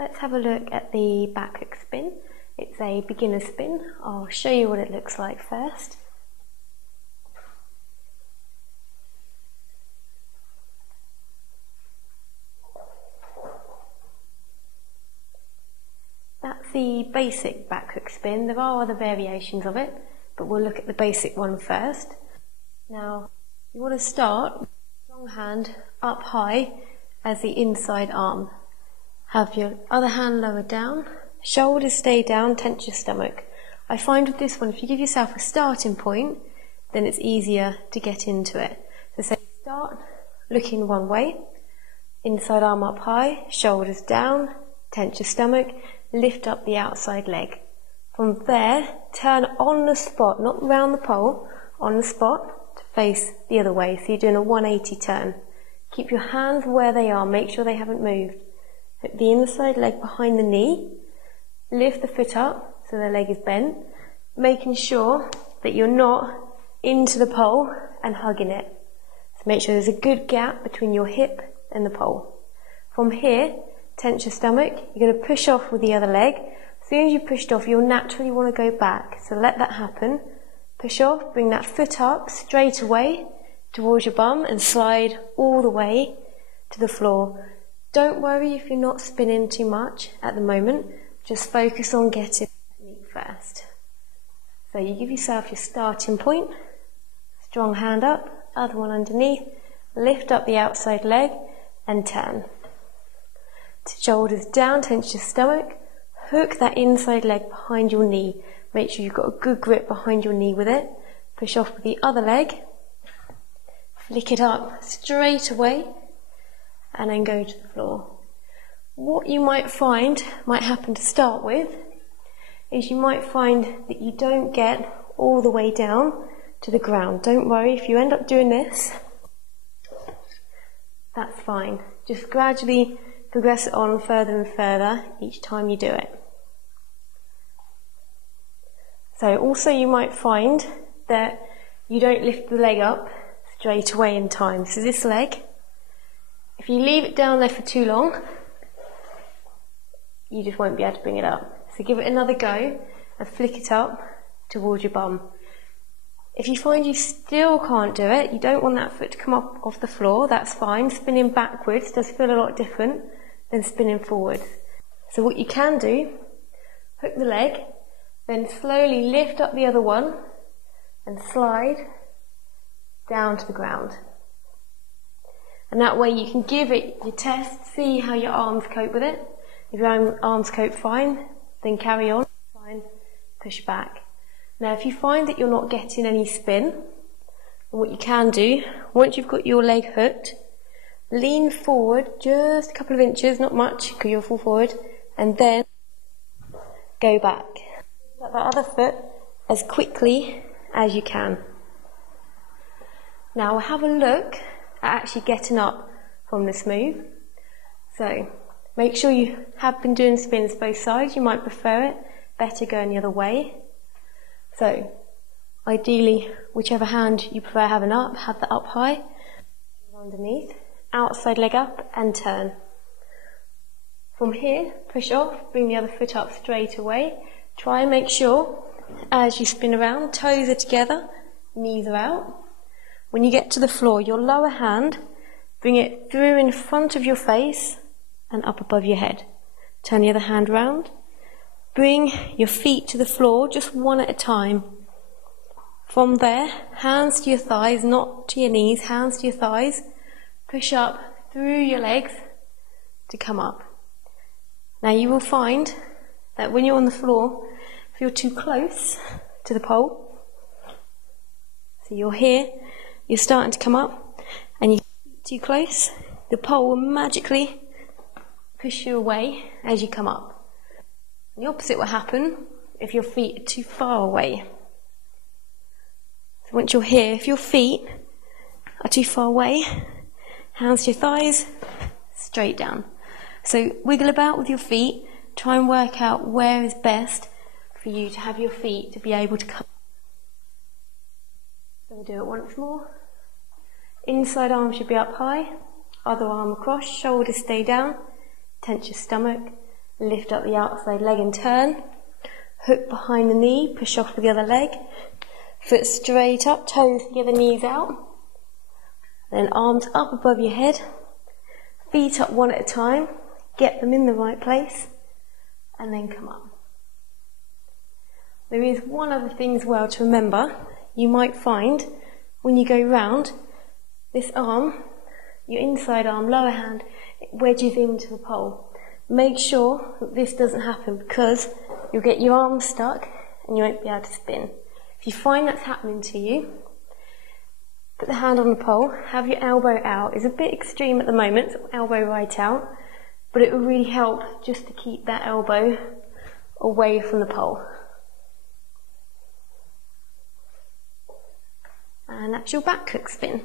Let's have a look at the back hook spin. It's a beginner spin. I'll show you what it looks like first. That's the basic back hook spin. There are other variations of it, but we'll look at the basic one first. Now, you want to start with strong hand up high as the inside arm. Have your other hand lower down, shoulders stay down, tense your stomach. I find with this one, if you give yourself a starting point, then it's easier to get into it. So say start looking one way, inside arm up high, shoulders down, tense your stomach, lift up the outside leg. From there, turn on the spot, not round the pole, on the spot to face the other way. So you're doing a 180 turn. Keep your hands where they are, make sure they haven't moved. Hook the inside leg behind the knee, lift the foot up so the leg is bent, making sure that you're not into the pole and hugging it. So make sure there's a good gap between your hip and the pole. From here, tense your stomach, you're going to push off with the other leg. As soon as you pushed off, you'll naturally want to go back, so let that happen. Push off, bring that foot up straight away towards your bum and slide all the way to the floor. Don't worry if you're not spinning too much at the moment, just focus on getting technique first. So you give yourself your starting point, strong hand up, other one underneath, lift up the outside leg and turn. Shoulders down, tense your stomach, hook that inside leg behind your knee. Make sure you've got a good grip behind your knee with it. Push off with the other leg, flick it up straight away, and then go to the floor. What you might happen to start with, is you might find that you don't get all the way down to the ground. Don't worry, if you end up doing this, that's fine. Just gradually progress it on further and further each time you do it. So also you might find that you don't lift the leg up straight away in time. So this leg, if you leave it down there for too long, you just won't be able to bring it up. So give it another go and flick it up towards your bum. If you find you still can't do it, you don't want that foot to come up off the floor, that's fine. Spinning backwards does feel a lot different than spinning forward. So what you can do, hook the leg, then slowly lift up the other one and slide down to the ground. And that way you can give it your test, see how your arms cope with it. If your arms cope fine, then carry on, fine, push back. Now if you find that you're not getting any spin, what you can do, once you've got your leg hooked, lean forward just a couple of inches, not much, because you'll fall forward, and then go back. Like that other foot as quickly as you can. Now we'll have a look at actually getting up from this move. So make sure you have been doing spins both sides. You might prefer it better going the other way. So ideally, whichever hand you prefer having up, have that up high, underneath, outside leg up and turn. From here, push off, bring the other foot up straight away. Try and make sure as you spin around, toes are together, knees are out. When you get to the floor, your lower hand, bring it through in front of your face and up above your head. Turn the other hand round. Bring your feet to the floor, just one at a time. From there, hands to your thighs, not to your knees, hands to your thighs. Push up through your legs to come up. Now you will find that when you're on the floor, if you're too close to the pole, so you're here, you're starting to come up, and you're too close, the pole will magically push you away as you come up. And the opposite will happen if your feet are too far away. So once you're here, if your feet are too far away, hands to your thighs, straight down. So wiggle about with your feet, try and work out where is best for you to have your feet to be able to come. So we'll do it once more. Inside arm should be up high, other arm across, shoulders stay down, tense your stomach, lift up the outside leg and turn, hook behind the knee, push off with the other leg, foot straight up, toes together, knees out, then arms up above your head, feet up one at a time, get them in the right place, and then come up. There is one other thing as well to remember. You might find when you go round, this arm, your inside arm, lower hand, it wedges into the pole. Make sure that this doesn't happen because you'll get your arm stuck and you won't be able to spin. If you find that's happening to you, put the hand on the pole, have your elbow out. It's a bit extreme at the moment, so elbow right out, but it will really help just to keep that elbow away from the pole. And that's your back hook spin.